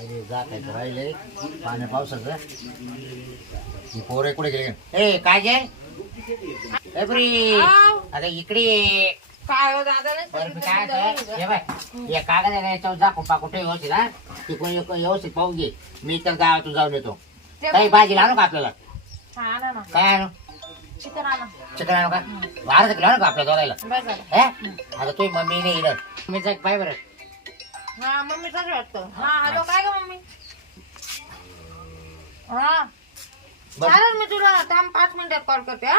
राहिले जातायचं राहिले. पाण्या पावसाचं. ही पोरं कुठे गेले? ए काय गे? ए पुरी. आता इकडे ये. काय हो दादा नाही बरं मी काय हे बाय. या कागद आहे ना, याच्यावर जा कुठं कुठे व्यवस्थित हा? व्यवस्थित पाहून घे. मी तर गावातून जाऊन येतो. ते- काही भाजी आणू का आपल्याला? हा ना. काय आणू? चिकन आणा. चिकन आणू का? अर्धा किलो आणू का आपल्या दोघायला? बस झालं. हे? आता तुम्ही मम्मी नाही येणार मी जाय पाय बरं. हा मम्मी कसं वाटतं. हा. हॅलो काय ग मम्मी? हा. बरं. चालेल मी तुला थांब पाच मिनिटात कॉल करते हा.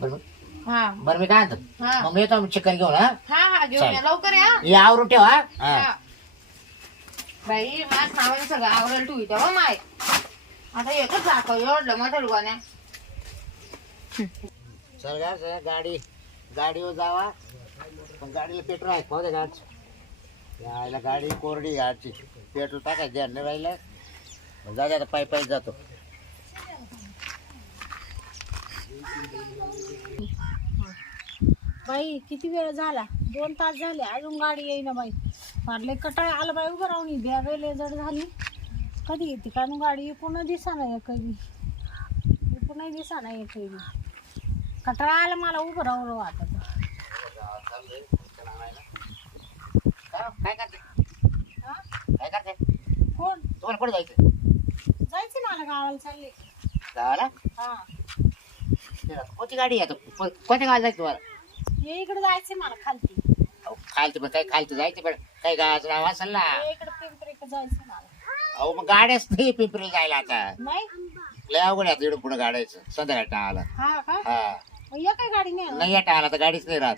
बरं. हा. बरं मी काय म्हणतो? हा. मग येतो चिकन घेऊन हा? हा हा घेऊन या चालेल. लवकर या. हे आवरून ठेव हा? हा. हा. बाई माझ नावाने सगळं आवडेल तू इथं हो माय. आता एकच दाखव एवढलं मोठं चल गा चल, गाडी गाडीवर जावा. पण गाडीला पेट्रोल आहे. पाहू दे गाडची यायला गाडी कोरडी गाडची पेट्रोल टाकायचं ध्यान नाही राहिलं. मग जा दे आता पायी पायी जातो. बाई किती वेळ झाला? दोन तास झाले अजून गाडी येईना बाई. मारले कटाळ आलं बाई उभं राहून. बॅग जड झाली. कधी येते कारण गाडी पुन्हा दिसा नाही कधी पुन्हा दिसा नाही कधी कटाळा आला मला उभं राहून राहू आता तर. काय करते हा? काय करते कोण तुम्हाला कुठे जायचं जायचं मला गावाला चालले. गावाला? हा. कोणती गाडी आहे आता? को- कोणत्या गावाला जायचं तुम्हाला? इकडे मला खालती. अहो, खालती पण काही खालती जायचं पण काही गावाचं नाव असेल ना? ये इकडे पिंपरीकडे जायचं मला. अहो मग गाड्याच नाही पिंपरी जायला आता. नाही? लय अवघड आहे आता इकडून पुढे गाड्याचं. संध्याकाळी टाळाला हा का? हा. मग या काय गाडी नाही नाही या टाळाला तर गाडीच नाही राहत.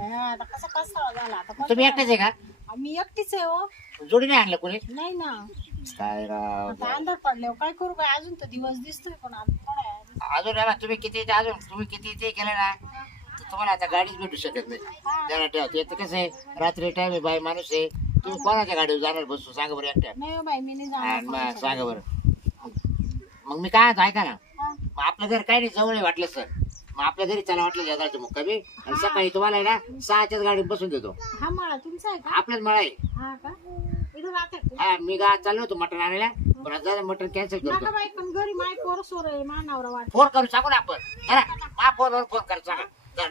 हा, आता कसं कसा झाला. आता कोणत्या तुम्ही एकटेच आहे का? एकटीच आहे हो. जोडी नाही आणलं कोणी? नाही ना. काय राव आता अंधार पडल्यावर काय करू? काय अजून तर दिवस दिसतोय पण आता थोडा वेळाने. अजून आहे ना, तुम्ही किती अजून तुम्ही किती ते केलं ना तर तुम्हाला आता गाडीच भेटू शकत नाही. त्याला ठेवा ते तर कसं आहे रात्री टाइम आहे बाई माणूस आहे. तुम्ही कोणाच्या गाडीवर जाणार बसू? सांगा बरं एकट्या. नाही हो बाई मी नाही आणि जाणार मग सांगा बरं. मग मी काय म्हणतो, ऐका ना. हा. मग आपलं घर काय नाही जवळ आहे वाटलं सर. मग आपल्या घरी चला वाटलं जगायचं मग कमी आणि सकाळी तुम्हाला आहे ना सहाच्याच गाडीत बसून देतो. हा मला तुमचा आहे का? आपल्याच मला आहे. हा का? इथं हा मी गावात चाललो होतो मटण आणायला. पण आता मटण कॅन्सल नका करतो बाई पण घरी माय पोर सोर आहे मानावर वाट फोन करून सांगू ना आपण. जरा मा फोनवर फोन करू सांगा.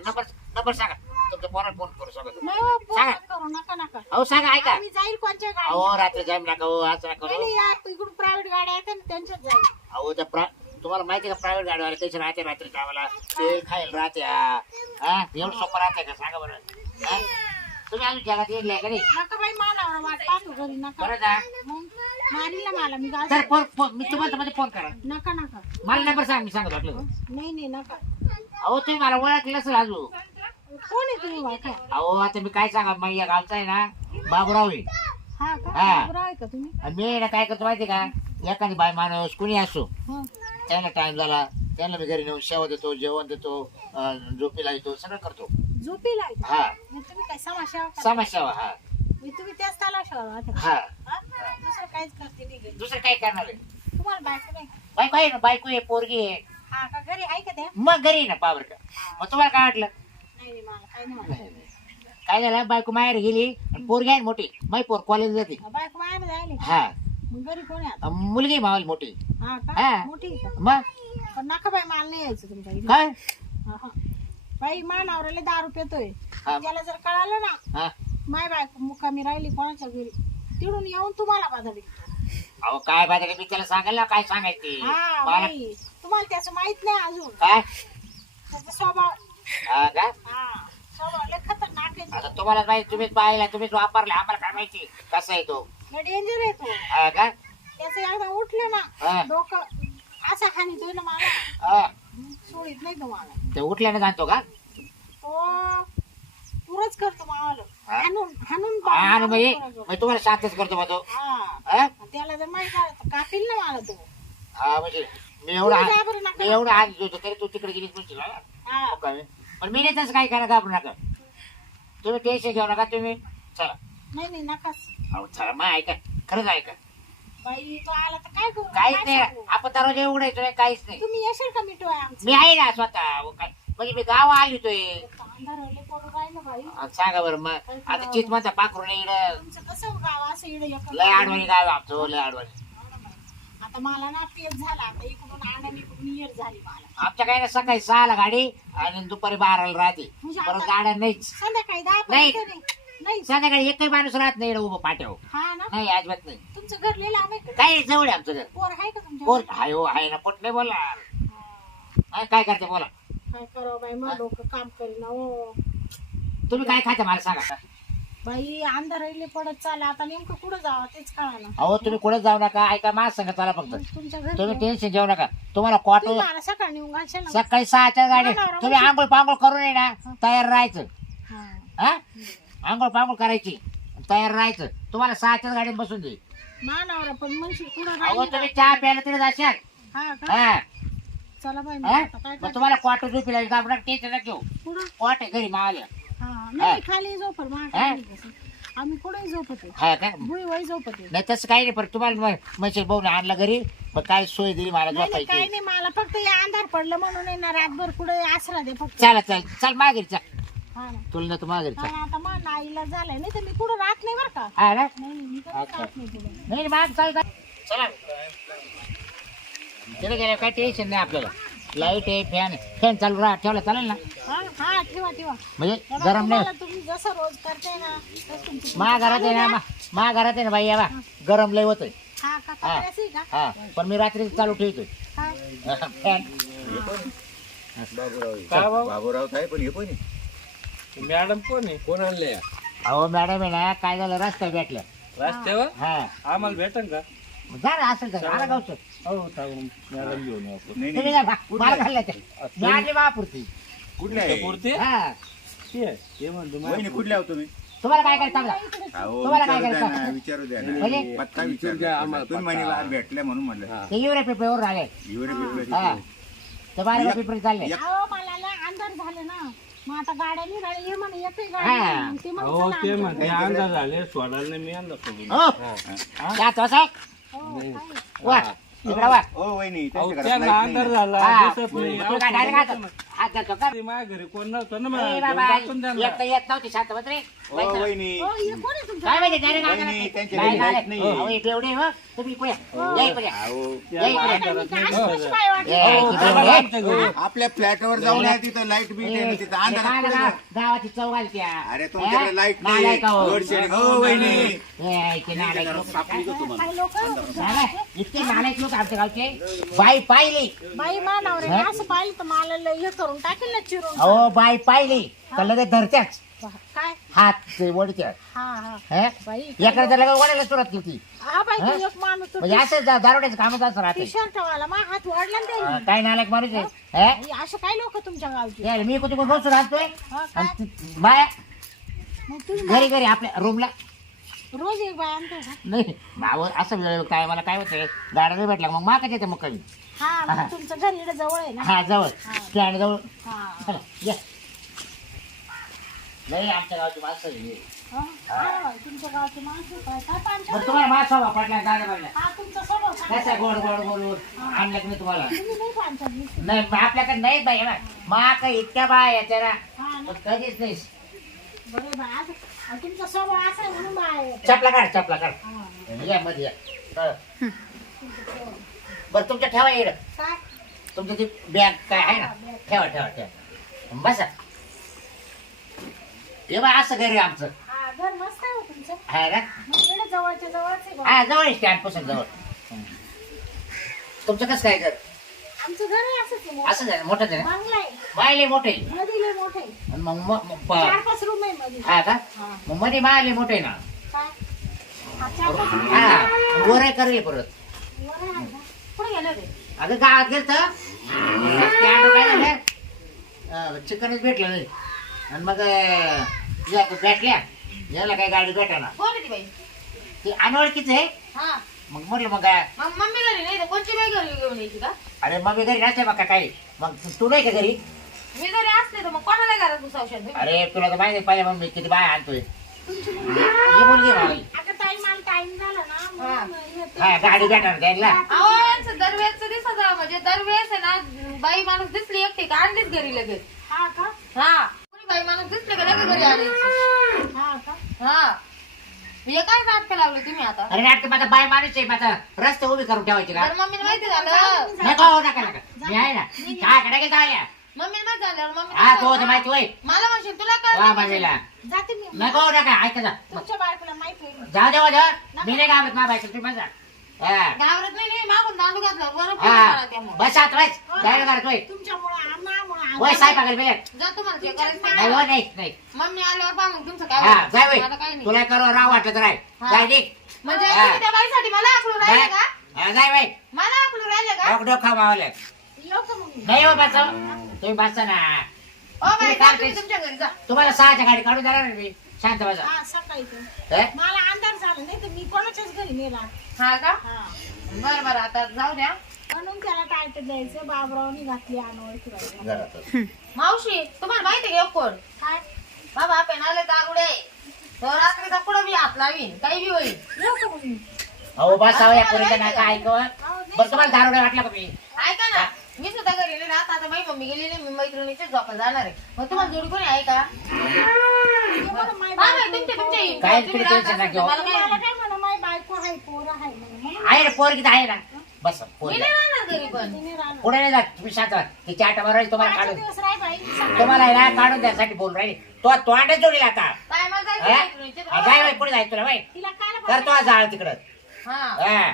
नंबर नंबर सांगा. तुमच्या फोनवर फोन करू सांगा. नाही हो फोन सांगा. करू नका नका. अहो सांगा ऐका. मी जाईल कोणच्या गाडी अहो रात्री जाईन नका हो असं नका करू. नाही, या इकडून प्रायव्हेट गाड्या आहेत ना त्यांच्यात जाईल. अहो त्या प्रा तुम्हाला माहिती आहे का प्रायव्हेट गाडीवाले कशी राहते रात्री आम्हाला? तेल खायला राहते हा. हा? एवढं सोपं राहते का? सांगा बरं. हा? तुम्ही अजून जगात येईल का नाही नका बाई मानावर वाट पाहतो घरी नका. बरं ना मग मारील ना मला मी गाव तर फोन फोन. मी तुम्हाला मध्ये फोन करा नका नका. मला नंबर सांग मी सांगत वाटलं तर. नाही नाही नका. अहो तुम्ही मला ओळखलं असेल अजून. कोण आहे तुम्ही अहो आता मी काय सांगा मी या गावचा आहे ना बाबूराव आहे. हा का? हा. बरं आहे का तुम्ही? आणि मी ना काय करतो माहिती का? एखादी बाय माणूस कुणी असो. हा. त्यांना टाइम झाला त्यांना मी घरी नेऊन सेवा देतो जेवण देतो अं, झोपीला येतो सगळं करतो. झोपीला आहे का? हा. मग तुम्ही काय समाशा हा. मी तुम्ही त्याच तलाशावर राहता का? हा. हा? दुसरं काहीच करते नाही घरी. दुसरं काय करणार आहे तुम्हाला बायको नाही का? बायको आहे ना बायको आहे पोरगी आहे. हा का? घरी आहे का त्या? मग घरी आहे ना पावर का? मग तुम्हाला काय वाटलं? नाही नाही, मला काही नाही वाटत. काय झालं? बायको माहेर गेली आणि पोरगी आहे ना मोठी. माही पोर कॉलेज जाते. बायको बाहेर जायले. हा. मग घरी कोणी आता? मुलगी मावाली मोठी. हा हा. का मोठी आहे का? मग? पण नका बाई मला नाही यायचं तुमच्या इथे. काय? हा, हा. बाई मा नवऱ्याला दारू पितोय. हा. त्याला जर कळालं ना हा. माय बायको मुक्कामी राहिली कोणाच्या घरी तिकडून येऊन तुम्हाला बाजाडी अहो काय बाजारे मी त्याला सांगाल ना काय सांगायची. हा मला बाई तुम्हाला त्याचं माहीत नाही अजून. काय? त्याचा स्वभाव हा का? हा स्वभाव लय खतरनाक आहे आता तुम्हाला माहिती तुम्हीच पाहिला तुम्हीच वापरला आम्हाला काय माहिती? कसा आहे तो? डेंजर आहे तो. हा का? त्याचं एकदा उठलं हा. ना डोकं असा हानीतोय ना मला हा. सोडित नाही तुम्हाला. ते उठल्याने जाणतो का? तो पुरच करतो मावाला हा? हाणून हाणून आणि मग पाडून मग तुम्हाला शांतच करतो मग तो. हा. हा? त्याला जर माहीत झालं तर कापील ना मला तो. हा म्हणजे मी एवढा तुम्ही जा बरं नका. मी एवढा हात देतो तरी तू तिकडे गेलीच म्हणशील हा? हा. हो का? पण मी नाही तसं काही करा घाबरू नका. तुम्ही टेन्शन घेऊ नका तुम्ही चला. नाही नाही नकाच. अहो चला मग ऐका. खरंच ऐका. बाई तो आला तर काय करू? काहीच काय नाही. सांगू? आपण दरवाजा उघडायचो नाही काहीच नाही. तुम्ही येशील का मिठू आमचं? मी आहे ना स्वतः. काय- म्हणजे मी गाव आलोय अंधारवले पोरं राहिलं बाई? आणि सांगा बरं मग आता चित माझा पाखरू नाही इकडं. तुमचं कसं गाव असं इकडे लय आडवणी गाव आमचं हो, लय आडवणी. आता मला ना पेट झाला. आता इकडून आणि इकडून येर झाली मला. आमच्या काय ना सकाळी सहाला गाडी आणि दुपारी बाराला राहते. म्हणजे परत आता- गाड्या नाहीच. संध्याकाळी दहा नाही. पर्यंत नाही. नाही. संध्याकाळी एकही माणूस राहत नाही उभं पाट्यावर हा ना. नाही अजिबात नाही. तुमचं घर लिहिलं आहे का काही जवळ आहे आमचं घर. पोर आहे का तुमच्या कोण? हाय हो हाय ना. नाही बोला हाय, काय करते बोला. काय करावं बाई मग काम करीना हो तुम्ही काय खाता मला सांगा. बाई अंधाराईले पडत चालला. आता नेमकं कुठं जावं तेच कळा ना अहो तुम्ही कुठे जाऊ नका. ऐका माझ सांगा चला फक्त. तुमच्या तुम्ही. टेन्शन घेऊ नका. तुम्हाला तुम्ही मला सकाळी नेऊन घालशाल ना. सकाळी सहाच्या गाडी. मला तुम्ही आंघोळ पांघोळ करून ये ना. तयार राहायचं. हा. हा आंघोळ पांघोळ करायची. तयार राहायचं. तुम्हाला सहाच्याच गाडीत बसून दे मानावर पण म्हणशील कुठं अहो तुम्ही? चहा प्यायला तिथे जाशाल? हा का? हा. चला बाई मग हा? आता काय मग करते? तुम्हाला क्वार्टर झोपी लागेल आपण टेन्शन नका घेऊ. कुठं? क्वाट घरी मावल्या. हा नाही खाली झोपल मग हा? आम्ही कुठे झोपतो हा का? भुई वय झोपतो नाही. तसं काही नाही पण तुम्हाला म्हणजे भाऊ आणलं घरी मग काय सोय दिली मला नाही नाही, काही झोपायची नाही मला फक्त या अंधार पडलं म्हणून आहे ना रातभर कुठे आसरा दे फक्त. चला चल चल माघारी चल. हा ना. तुला ना तू माघारी हा चल. ना, आता मग नाईला झालंय नाही तर मी कुठं राहत नाही बरं का. हा ना? नाही नाही, मी कधीच अच्छा. राहत नाही पुढं. नाही माग चाल चाल. चला. तिथे गेलं काय टेन्शन नाही आपल्याला. लाइट आहे फॅन फॅन चालू राहा ठेवला चालेल ना? हा हा ठेवा ठेवा. म्हणजे गरम नाही. तुम्हाला तुम्ही जसं रोज करते ना तसं तुमचं मा घरात आहे ना मा- मा घरात आहे ना बाई या बा. गरम लय होतंय. हा का हा. का? हा. पण मी रात्री चालू ठेवतोय. फॅन बाबूराव काय पण हे पण मॅडम कोण आहे? कोण आणले अहो मॅडम आहे ना काय झालं रस्ता भेटल्या रस्त्यावर? हा. आम्हाला भेटन का? जा ना असेल तर आला गावचं. हो मॅडम घेऊन येऊ आपण. नाही तुम्ही नाही. जा बा- मला घालल्या ते मी आणली महापुरती कुठल्या त्या आहे? पुरती? हा. ती आहे. ते म्हणतो वहिनी मॅडम. कुठल्या आहो तुम्ही? तुम्हाला काय करायचं सांगा. अहो तुम्हाला काय विचारू द्या करायचं? ना विचारू द्या म्हणजे? ना पत्ता विचारू द्या. तुम्ही म्हणे भेटल्या म्हणून म्हणलं. ते युरे पेपरवर आले. हा. तिथे. ते बारा पेपर चालले. एक- अहो मला ना अंधार झाले ना. मग आता गाड्या निघाल्या हे म्हणे येते हा. गाडी. मग ते म्हणे हो चला ते आमच्या म्हणते अंदाज झाले सोडायला नाही मी आणलं सोडून. हो. साहेब. हो, काय? वा. इकडे वा ओ वहिनी अहो, त्यांच्या घरात त्यांना light अंधार नाही झाला हा. दिसत नाही तू काय direct हात- हात धरतो का? ते माझ्या घरी कोण नव्हतं ना मग ए घेऊन बाबा, टाकून द्या ना. येत येत नव्हती शांत बस रे. ओ वहिनी हो, हे कोण आहे तुमच्या काय माहिती direct हात वहिनी, धरतो. त्यांच्या नाही, घरी नाही. light नाही. अहो, इकडे एवढे हो. तुम्ही इकडे या. या इकडे या. अहो त्या या इकडे. अंधारात नाही आज दिसत. कशी काय वाटली? या, इकडे आम्हाला या. आमच्या घरी. आपल्या फ्लॅटवर जाऊन या तिथं लाइट बी नाही तिथं अंधारात कुठे? गावाची चौघ आली त्या अरे तुमच्याकडे लाइट नाही हो. हो वहिनी नालायक. इतके नालायक लोक आमच्या गावचे बाई पाहिली. बाई मानावर आहे. असं पाहिलं तर मला लय हे करून टाकेल ना चिरून. अहो बाई पाहिली. तर लगेच धरत्याच. काय? हात वडत्या हा हा. हे? बाई एकडे तर लगेच वडायला सुरुवात केली. हा बाई हा? तू एक माणूस म्हणजे असं दा- दारुड्याचं कामच असं राहते टी शर्ट वाला मा हात वाढला ना त्यांनी. काय नालायक माणूस आहे. हे? बाई, असं काय लोक तुमच्या गावचे? मी कुठे बसून राहतोय. हा, काय? आणि ती- बाया मग तुम्ही घरी घरी आपल्या रूमला रोज एक बाय आणतो का? नाही भाऊ असं वेळ काय मला काय होतंय? गाड्या नाही भेटला मग मागच येते मग कमी हा मग तुमचं घर इकडे जवळ आहे ना? हा जवळ. स्टँड जवळ? हा. चला, या. नाही आमच्या गावची माणसं आहे. हा, हा, तुमच्या गावचे माणसं तुम्हाला हा तुमचा स्वभाव कसा. गोड गोड गोड आणलं की नाही तुम्हाला? तुम्ही नाही. नाही मग आपल्याकडे नाही बाई ना. मा काही इतक्या बाय हा ना. पण कधीच नाही. बरं आज तुमचा स्वभाव असा आहे म्हणून आहे. चपला काढ चपला काढ. या मध्ये या. हा. बरं तुमच्या ठेवा येड काय? तुमचं ती बॅग काय आहे ना? ठेवा ठेवा ठेवा. बसा. हे बा असं घरी आमचं. हा घर मस्त आहे हो तुमचं. आहे ना मग इकडे जवळच्या जवळच आहे. हा जवळ स्टँडपासून जवळ. तुमचं कसं काय घर? आमचं घर आहे असंच आहे मोठं. असं आहे मोठं आहे ना? बंगला आहे. मायले मोठे. आहे. मग मग- मग प- चार पाच रूम आहे मध्ये हा का? हा. मग मध्ये मायले मोठे ना. काय? हा, चार पाच हा. वर आहे करेल परत? कुठे गेलं रे अगं गावात गेलं काय झालं चिकनच भेटलं नाही. आणि मग अं, या भेटल्या. याला काही गाडी भेटा कोण आहे ती बाई? ते अनोळखीच आहे? हा. मग म्हटलं मग काय? मग मम्मी घरी नाही तर कोणची बाई घरी घेऊन यायची का? अरे मग मी घरी नसते मग का काही? मग तू नाही का घरी? मी जरी असले तर मग कोणाला घरात घुसावशाल तुम्ही? अरे तुला तर माहिती आहे पाहिजे मग मी किती बाय आणतोय. तुमची मुलगी ही मुलगी आहे माझी. आता टाइम मला टाइम झाला ना म्हणून येते. हा गाडी भेटणार त्यांना अहो यांचं दरवेळेच दिसत म्हणजे दरवेळेस आहे ना बाई माणूस दिसली एकटी का आणलीच घरी लगेच? हा का? हा. कोणी बाई माणूस गाडीची हा का? हा. हे काय नाटकं लावलं तुम्ही आता? अरे नाटक माझा बाय माणूस आहे माझा रस्ते उभी करून ठेवायची का? तर मम्मीला माहिती झालं. नका हो नका नका. मी आहे ना. काय कडे गेला आल्या मम्मीला माहिती झालं मम्मी हा तो होतं माहिती होय. मला म्हणशील तुला वा बाजूला जाते मी. नका हो नका ऐका जा. तुमच्या बायकोला माहिती आहे जाऊ द्या जा मी नाही ना बायको तुम्ही माझा हा. घाबरत नाही नाही मागून दांडू घातलं बरोबर हा. त्यामुळे. बस आत बस. काय करत होय. तुमच्यामुळे आम्हाला होय साहेब पागल बिलेट जा तुम्हाला जे करायचं नाही. नाही. हो नाही नाही. मम्मी आल्यावर पहा मग तुमचं काय हा काही नाही. तुला करू राव वाटलं तर आहे. हा. जाय निघ. म्हणजे हा. तुम्ही त्या बाईसाठी मला राहिले का? हा, जाय बाई. मला आकलून राहिले का? डोकं डोकं मावलं. येऊ का मग. नाही हो बस. तुम्ही बसा ना. ओ बाई तुम्ही जा काय तुम्ही ते- तुमच्या घरी जा. तुम्हाला सहाच्या गाडी काढून देणार ना मी. शांत बसा. हा. हे? मला अंधार झाला नाही तर मी कोणाच्याच घरी नेला हा का? हा. बरं बरं आता जाऊ द्या. म्हणून त्याला टायट द्यायचं बाबरावनी घातली. घरात. मावशी तुम्हाला माहिती आहे कोण? काय? बाबा पेनाले दारुडे तो रात्रीचा पुढं मी हात लावीन काही बी होईल. येऊ का मग मी? अहो बस अहो या पोरीचं अहो, नाही बरं तुम्हाला दारुडे वाटलं का मी ऐका ना मी सुद्धा घरी नाही राहत आता माझी मम्मी गेलेली मी मैत्रिणीच्या झोपा जाणार आहे. मग तुम्हाला जोडी कोणी आहे का? तुमच्या तुमच्या येईन. काय तुम्ही तुम्ही राहत टेन्शन असाल नका घेऊ. तर मला मला काय काय म्हणा माय बायको आहे पोरं आहे म्हणे. म्हणून आहे ना पोरगी तर आहे ना बस मी पोरगी नाही राहणार घरी पण तिने राहणार. पुढे नाही जात तुम्ही शांत राहा. तिची आठ तुम्हाला काढून दिवस राह बाई सकाळी तुम्हाला आहे ना काढून द्यासाठी बोलून राहील तो तोंडच जोडील आता काय मला जायचं हा? मैत्रिणीच्या हा, जाय बाई, पुढे जाय तुला बाई तिला कर तो जाळ तिकडं हा हा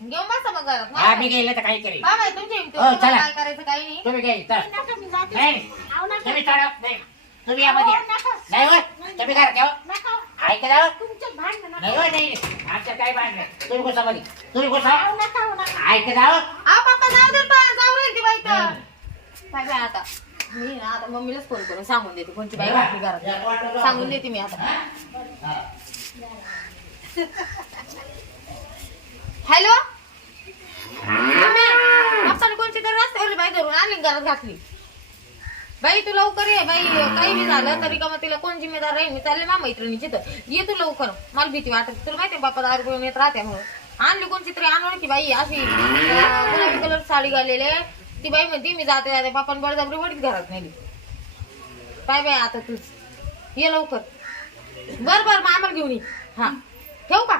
घेऊन बसा मग घरात हा, मी गेले तर काही करेल तुमच्या तुम्हाला चला. काय करायचं काही नाही तुम्ही नका मी जाते नाही. नका. तुम्ही चढा नाही तुम्ही यामध्ये या. नाही हो तुम्ही घरात. ऐका. नाही हो नाही. आमच्या काय नाही. तुम्ही घुसा मध्ये. तुम्ही घुसा. ऐका काय बाई आता? मी ना आता मम्मीलाच फोन करून सांगून देते. कोणची बाई घरात. सांगून देते मी आता. हॅलो? आपण कोणची तरी रस्त्यावर बाई धरून आणली आणि घरात घातली. बाई तू लवकर ये. बाई काही बी झालं. तरी का मग तिला कोण जिम्मेदार राहील? मी चालले ना मैत्रिणी तर. ये तू लवकर. मला भीती वाटत. तुला माहिती बापा दारू पिऊन येत राहते म्हणून? आणली कोणची तरी आणून की बाई. अशी गुलाबी कलर साडी घालेले ती बाई म्हणते मी जाते जाते. बापान बळजाबरी वडीत घरात नेली. काय बाई आता तूच. ये लवकर. बर बर मग आम्हाला घेऊन ये. हा. ठेवू का?